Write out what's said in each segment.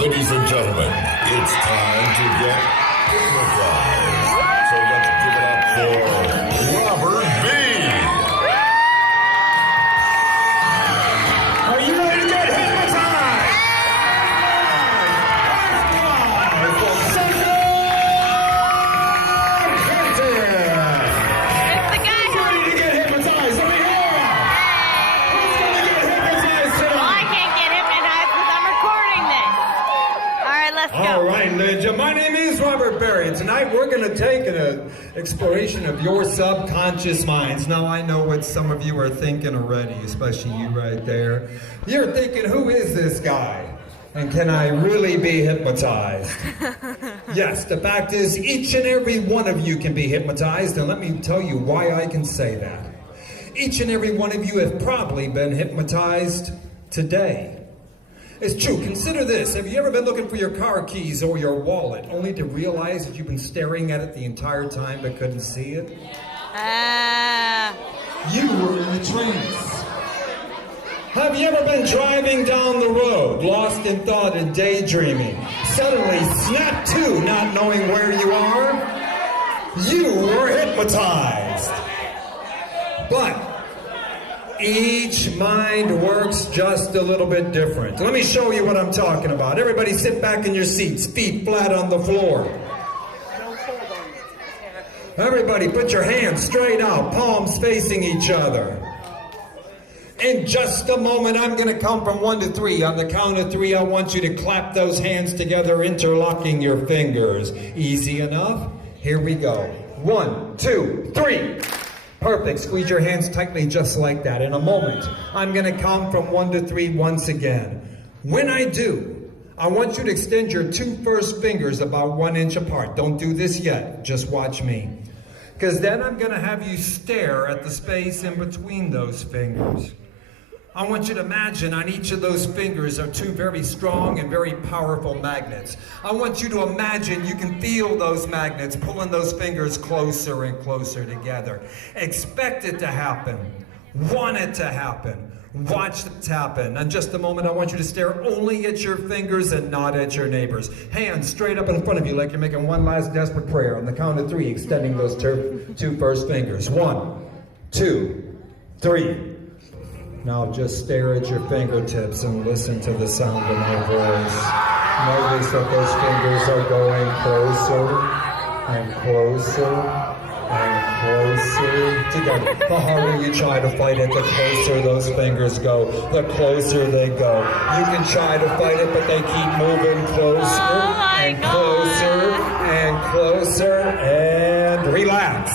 Ladies and gentlemen, it's time to get hypnotized. So let's give it up for Robert B. Are you ready to get hypnotized? It's the guy who... Ready to get hypnotized? Let me hear it. Who's going to get hypnotized Well, tonight? I can't get hypnotized because I'm recording this. All right, let's go. All right, Ninja. My name is Robert Berry, and tonight we're going to take an exploration of your subconscious minds. Now, I know what some of you are thinking already, especially you right there. You're thinking, who is this guy? And can I really be hypnotized? Yes, the fact is, each and every one of you can be hypnotized, and let me tell you why I can say that. Each and every one of you have probably been hypnotized today. It's true. Consider this. Have you ever been looking for your car keys or your wallet only to realize that you've been staring at it the entire time but couldn't see it? You were in a trance. Have you ever been driving down the road, lost in thought and daydreaming, suddenly snap to, not knowing where you are? You were hypnotized. But each mind works just a little bit different. Let me show you what I'm talking about. Everybody sit back in your seats, feet flat on the floor. Everybody put your hands straight out, palms facing each other. In just a moment, I'm going to count from 1 to 3. On the count of 3, I want you to clap those hands together, interlocking your fingers. Easy enough? Here we go. 1, 2, 3. Perfect. Squeeze your hands tightly just like that. In a moment, I'm going to count from 1 to 3 once again. When I do, I want you to extend your 2 first fingers about 1 inch apart. Don't do this yet. Just watch me. Because then I'm going to have you stare at the space in between those fingers. I want you to imagine on each of those fingers are 2 very strong and very powerful magnets. I want you to imagine you can feel those magnets pulling those fingers closer and closer together. Expect it to happen. Want it to happen. Watch it happen. In just a moment, I want you to stare only at your fingers and not at your neighbors. Hands straight up in front of you like you're making one last desperate prayer. On the count of 3, extending those 2 first fingers. 1, 2, 3. Now just stare at your fingertips and listen to the sound of my voice. Notice that those fingers are going closer and closer and closer together. The harder you try to fight it, the closer those fingers go. The closer they go. You can try to fight it, but they keep moving closer and closer and closer, and relax.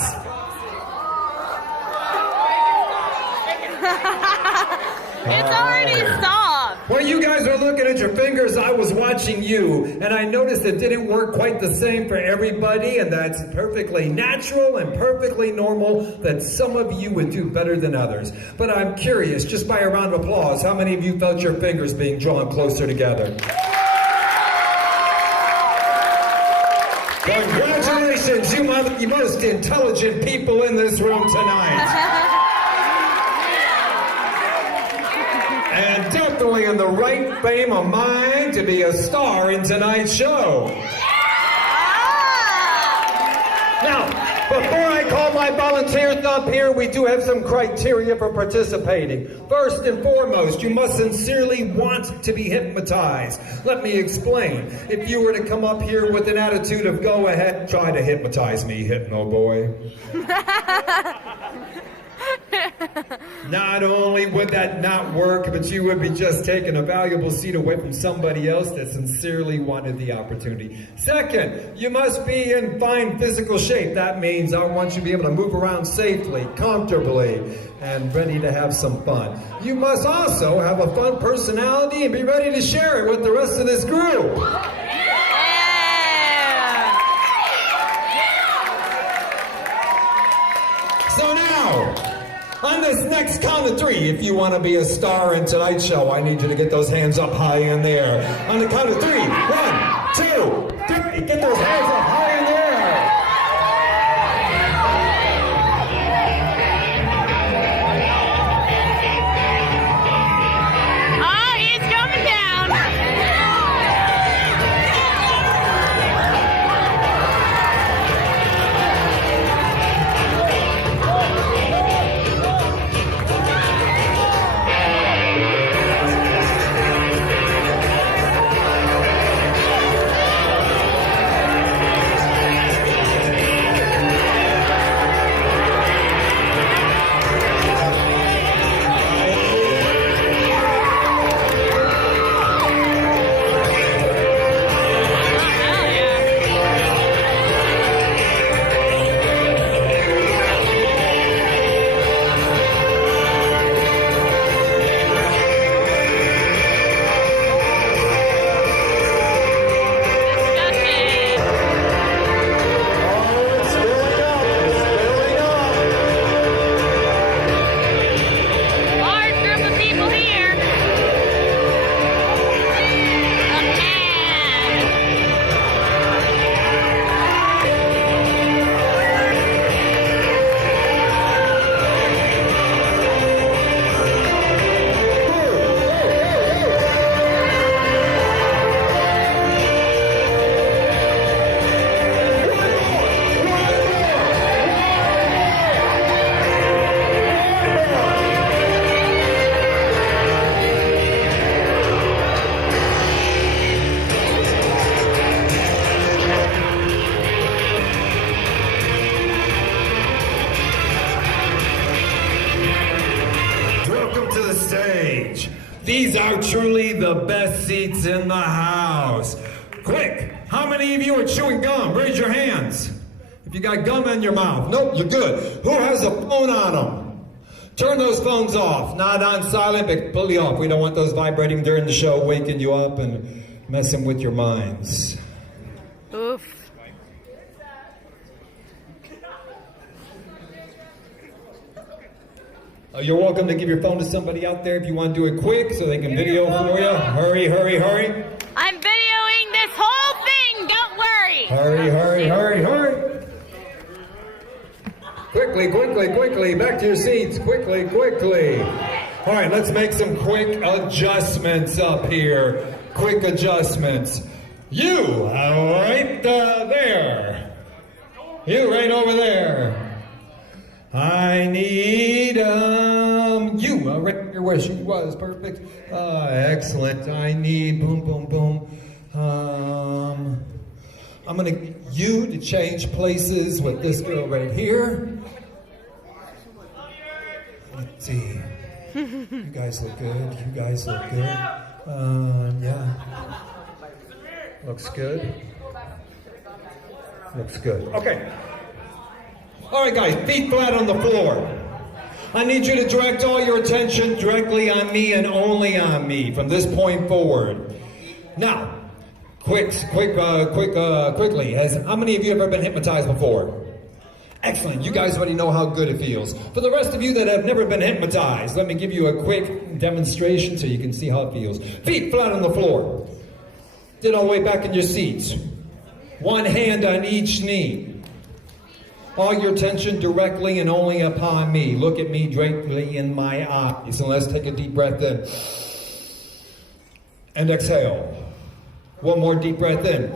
It's already stopped. While you guys are looking at your fingers, I was watching you, and I noticed it didn't work quite the same for everybody, and that's perfectly natural and perfectly normal that some of you would do better than others. But I'm curious, just by a round of applause, how many of you felt your fingers being drawn closer together? Congratulations, you most intelligent people in this room tonight. And definitely in the right frame of mind to be a star in tonight's show. Now, before I call my volunteers up here, we do have some criteria for participating. First and foremost, you must sincerely want to be hypnotized. Let me explain. If you were to come up here with an attitude of go ahead, try to hypnotize me, hypno boy. Not only would that not work, but you would be just taking a valuable seat away from somebody else that sincerely wanted the opportunity. Second, you must be in fine physical shape. That means I want you to be able to move around safely, comfortably, and ready to have some fun. You must also have a fun personality and be ready to share it with the rest of this group. So now, on this next count of 3, if you want to be a star in tonight's show, I need you to get those hands up high in there. On the count of 3, 1, 2, 3, get those hands up high in there. Oh, he's coming down. to the stage. These are truly the best seats in the house. Quick, how many of you are chewing gum? Raise your hands. If you got gum in your mouth. Nope, you're good. Who has a phone on them? Turn those phones off. Not on silent, but completely off. We don't want those vibrating during the show, waking you up and messing with your minds. Oof. You're welcome to give your phone to somebody out there if you want to do it quick so they can video for you. Hurry, hurry, hurry. I'm videoing this whole thing. Don't worry. Hurry, hurry, hurry, hurry. Quickly, quickly, quickly. Back to your seats. Quickly, quickly. All right, let's make some quick adjustments up here. Quick adjustments. You, right there. You right over there. I need you right here where she was. Perfect. Excellent. I need boom, boom, boom. I'm gonna get you to change places with this girl right here. Let's see. You guys look good. You guys look good. Yeah. Looks good. Looks good. Okay. All right, guys, feet flat on the floor. I need you to direct all your attention directly on me and only on me from this point forward. Now, quickly, how many of you have ever been hypnotized before? Excellent, you guys already know how good it feels. For the rest of you that have never been hypnotized, let me give you a quick demonstration so you can see how it feels. Feet flat on the floor. Get all the way back in your seats. One hand on each knee. All your attention directly and only upon me. Look at me directly in my eyes. And let's take a deep breath in. And exhale. One more deep breath in.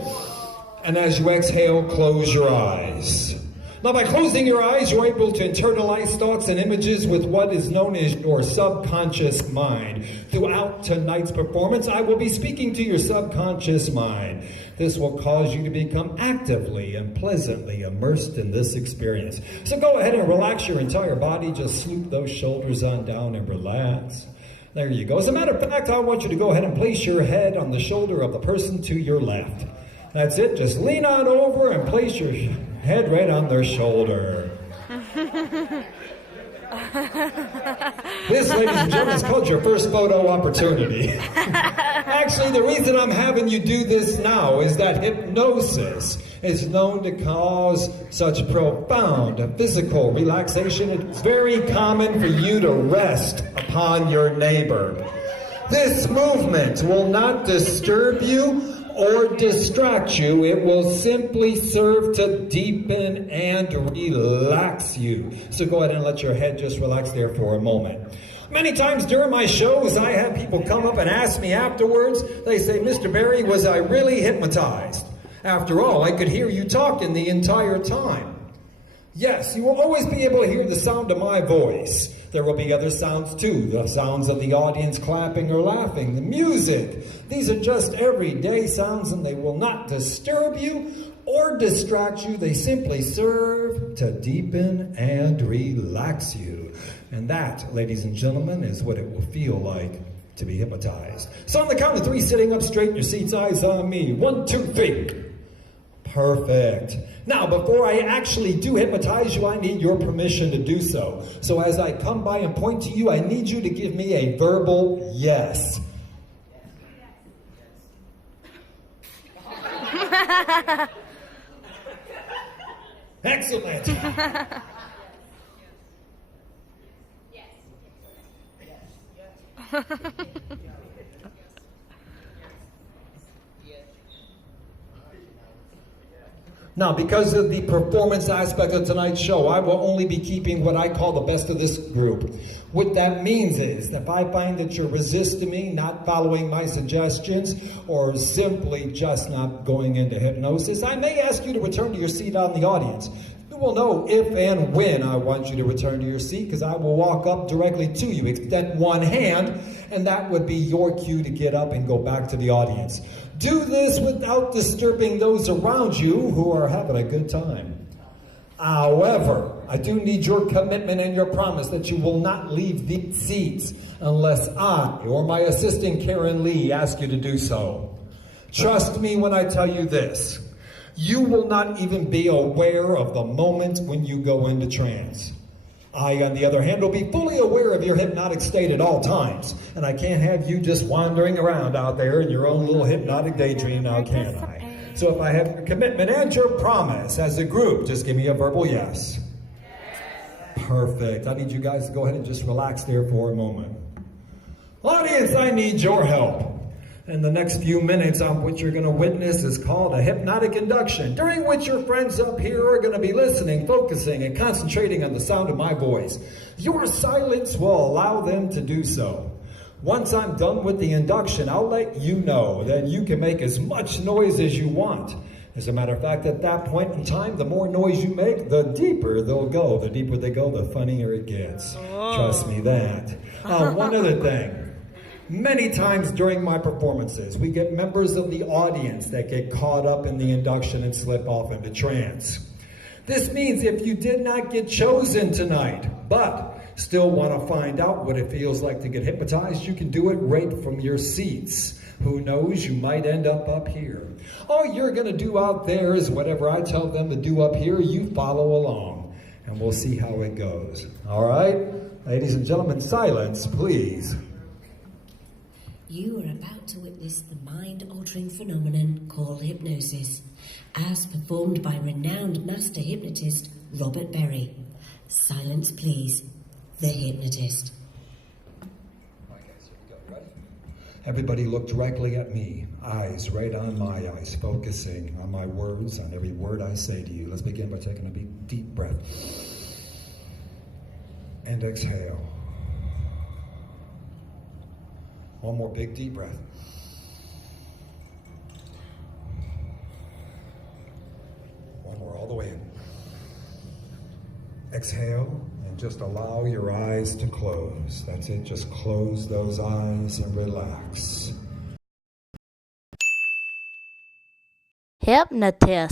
And as you exhale, close your eyes. Now, by closing your eyes, you're able to internalize thoughts and images with what is known as your subconscious mind. Throughout tonight's performance, I will be speaking to your subconscious mind. This will cause you to become actively and pleasantly immersed in this experience. So go ahead and relax your entire body. Just swoop those shoulders on down and relax. There you go. As a matter of fact, I want you to go ahead and place your head on the shoulder of the person to your left. That's it. Just lean on over and place your head right on their shoulder. This, ladies and gentlemen, is called your first photo opportunity. Actually, the reason I'm having you do this now is that hypnosis is known to cause such profound physical relaxation. It's very common for you to rest upon your neighbor. This movement will not disturb you or distract you. It will simply serve to deepen and relax you. So go ahead and let your head just relax there for a moment. Many times during my shows, I have people come up and ask me afterwards. They say, Mr. Berry, was I really hypnotized? After all, I could hear you talking the entire time. Yes, you will always be able to hear the sound of my voice. There will be other sounds too, the sounds of the audience clapping or laughing, the music. These are just everyday sounds and they will not disturb you or distract you. They simply serve to deepen and relax you. And that, ladies and gentlemen, is what it will feel like to be hypnotized. So on the count of 3, sitting up straight, your seat's eyes on me. 1, 2, 3. Perfect. Now, before I actually do hypnotize you, I need your permission to do so. So as I come by and point to you, I need you to give me a verbal yes. Excellent. Now, because of the performance aspect of tonight's show, I will only be keeping what I call the best of this group. What that means is, if I find that you're resisting me, not following my suggestions, or simply just not going into hypnosis, I may ask you to return to your seat out in the audience. You will know if and when I want you to return to your seat, because I will walk up directly to you, extend one hand, and that would be your cue to get up and go back to the audience. Do this without disturbing those around you who are having a good time. However, I do need your commitment and your promise that you will not leave these seats unless I or my assistant Karen Lee ask you to do so. Trust me when I tell you this. You will not even be aware of the moment when you go into trance. I, on the other hand, will be fully aware of your hypnotic state at all times. And I can't have you just wandering around out there in your own little hypnotic daydream now, can I? So if I have your commitment and your promise as a group, just give me a verbal yes. Perfect. I need you guys to go ahead and just relax there for a moment. Audience, I need your help. In the next few minutes, what you're going to witness is called a hypnotic induction, during which your friends up here are going to be listening, focusing, and concentrating on the sound of my voice. Your silence will allow them to do so. Once I'm done with the induction, I'll let you know that you can make as much noise as you want. As a matter of fact, at that point in time, the more noise you make, the deeper they'll go. The deeper they go, the funnier it gets. Trust me that. One other thing. Many times during my performances, we get members of the audience that get caught up in the induction and slip off into trance. This means if you did not get chosen tonight, but still want to find out what it feels like to get hypnotized, you can do it right from your seats. Who knows, you might end up here. All you're going to do out there is whatever I tell them to do up here, you follow along, and we'll see how it goes. All right? Ladies and gentlemen, silence, please. You are about to witness the mind-altering phenomenon called hypnosis, as performed by renowned master hypnotist Robert Berry. Silence, please. The Hypnotist. Okay, so we go. Ready? Everybody look directly at me. Eyes right on my eyes, focusing on my words, on every word I say to you. Let's begin by taking a big, deep breath. And exhale. One more big, deep breath. One more all the way in. Exhale, and just allow your eyes to close. That's it, just close those eyes and relax. Hypnotist.